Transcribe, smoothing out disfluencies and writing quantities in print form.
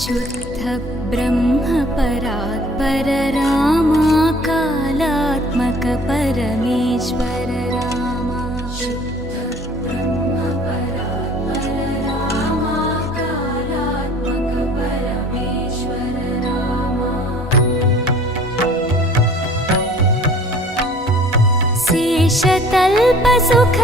शुद्ध ब्रह्म परात्पर रामा कालात्मक परमेश्वर रामा शुद्ध ब्रह्म परात्पर रामा कालात्मक परमेश्वर रामा शेषतल्प सुख